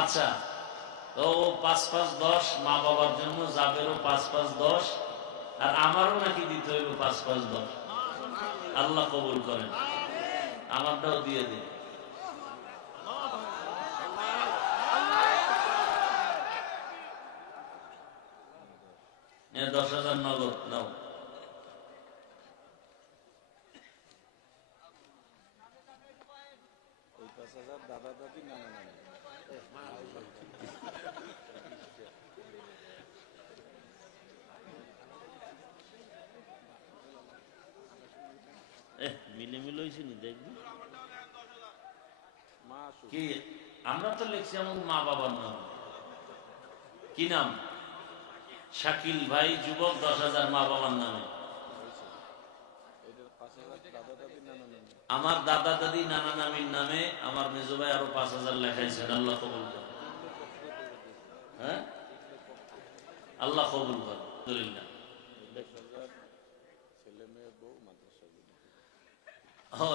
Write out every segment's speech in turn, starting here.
আচ্ছা, তো ৫-৫-১০ মা বাবার জন্য যাবেরও ৫-৫-১০, আর আমারও নাকি দিতে হইব ৫-৫-১০। আল্লাহ কবুল করেন, আমারটাও দিয়ে দিন। ১০,০০০ নগদ নাও। মিলে মিলে হয়েছে নি দেখবি কি? আমরা তো লিখছি আমার মা বাবার নাম। কি নাম? শাকিল ভাই যুবক ১০,০০০ মা বাবার নামে। আমার দাদা দাদি নানা নামির নামে আমার মেজো ভাই আরো ৫,০০০ লেখাইছেন। আল্লাহ কবুল করেন। হ্যাঁ, আল্লাহ কবুল করেন। আলহামদুলিল্লাহ।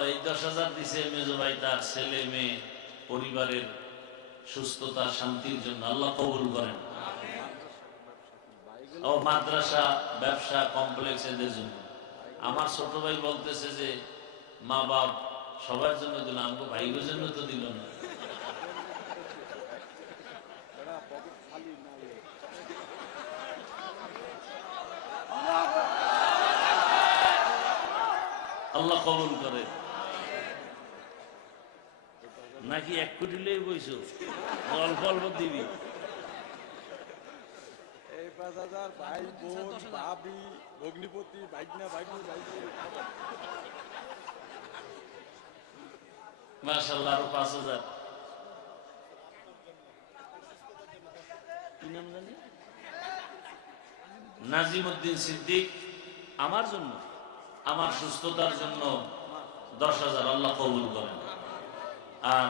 এই ১০,০০০ দিছে মেজো ভাই তার ছেলে মেয়ে পরিবারের সুস্থতা শান্তির জন্য। আল্লাহ কবুল করেন। ও মাদ্রাসা ব্যবসা কমপ্লেক্স এদের জন্য। আমার ছোট ভাই বলতেছে যে মা বাপ সবার জন্য দিল, আমাকে ভাইয়ের জন্য তো দিল না। আল্লাহ কবুল করে। নাকি ১ কোটি লই বইছো, অল্প অল্প দিবি। মাশাআল্লাহ, আরো ৫,০০০। কি নাম জানি? নাজিমউদ্দিন সিদ্দিক। আমার জন্য, আমার সুস্থতার জন্য ১০,০০০। আল্লাহ কবুল করেন। আর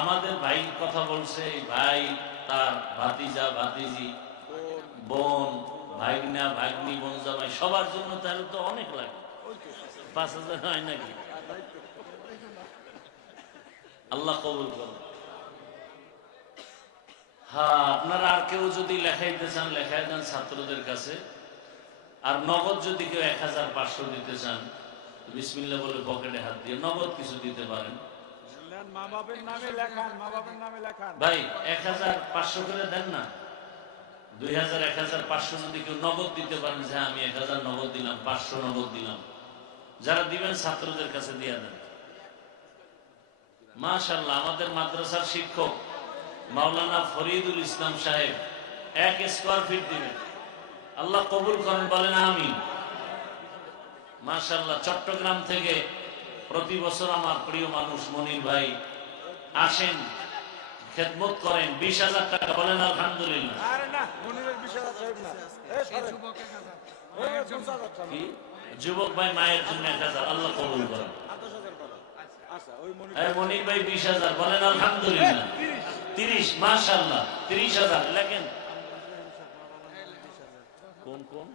আমাদের ভাই কথা বলছে, ভাই তার ভাতিজা ভাতিজি বোন ভাইগনা ভাগ্নি বোন জামাই সবার জন্য তাহলে তো অনেক লাগে। ৫,০০০ হয় নাকি? আল্লাহ কবুল করেন। হ্যাঁ, আপনারা আর কেউ যদি লেখাইতে চান লেখাই দেন ছাত্রদের কাছে। আর নগদ যদি কেউ ১,৫০০ দিতে চান, বিসমিল্লাহ বলে পকেটে হাত দিয়ে নগদ কিছু দিতে পারেন। ভাই ১,৫০০ করে দেন না, ২,০০০ ১,৫০০ যদি কেউ নগদ দিতে পারেন যে আমি ১,০০০ নগদ দিলাম, ৫০০ নগদ দিলাম, যারা দিবেন ছাত্রদের কাছে দিয়ে দেন। মাশাআল্লাহ, আমাদের মাদ্রাসার শিক্ষক মাওলানা ফরিদুল ইসলাম সাহেব ১ স্কয়ার ফিট দিবেন। আল্লাহ কবুল করেন, বলেন আমিন। মাশাআল্লাহ, চট্টগ্রাম থেকে প্রতি বছর আমার প্রিয় মানুষ মনির ভাই আসেন, খেদমত করেন। ২০,০০০ টাকা, বলেন আলহামদুলিল্লাহ। যুবক ভাই মায়ের জন্য ১,০০০। আল্লাহ কবুল করেন। মনির ভাই ২০,০০০, বলেন আলহামদুলিল্লাহ। ৩০, মাশাআল্লাহ, ৩০,০০০ লেখেন। কোন কোন?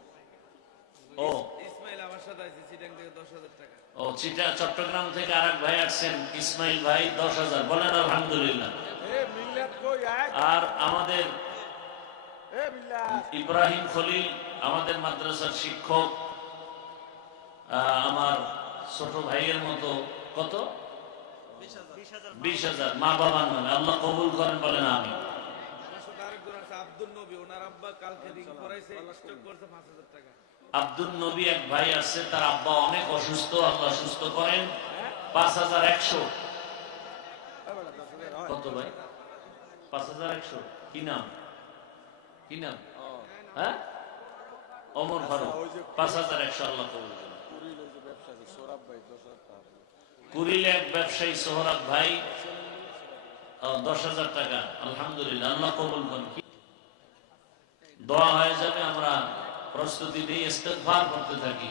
ও ইসমাইল আমার সাথে আছে চিটাং থেকে ১০,০০০ টাকা। ও চট্টগ্রাম থেকে আরেক ভাই আসছেন ইসমাইল ভাই ১০,০০০, বলেন আলহামদুলিল্লাহ। আর আমাদের ইব্রাহিম খলিল আমাদের মাদ্রাসার শিক্ষক, আমার ছোট ভাইয়ের মতো, কত? ২০,০০০ মা বাবার নামে। আল্লাহ কবুল করেন, বলেন আমি। আব্দুল নবী এক ভাই আছে, তার আব্বা অনেক অসুস্থ, আল্লাহ সুস্থ করেন। ৫,১০০। কত ভাই? ৫,১০০। কি নাম? কি নাম? হ্যাঁ, ওমর ফারুক। ৫,১০০। আল্লাহ কবুল করেন। কুড়িলে এক ব্যবসায়ী সোহরাব ভাই ১০,০০০ টাকা। আলহামদুলিল্লাহ, আল্লাহ কবুল করেন। দোয়া হয়ে যাবে, আমরা প্রস্তুতি নিয়ে ইস্তেগফার করতে থাকি।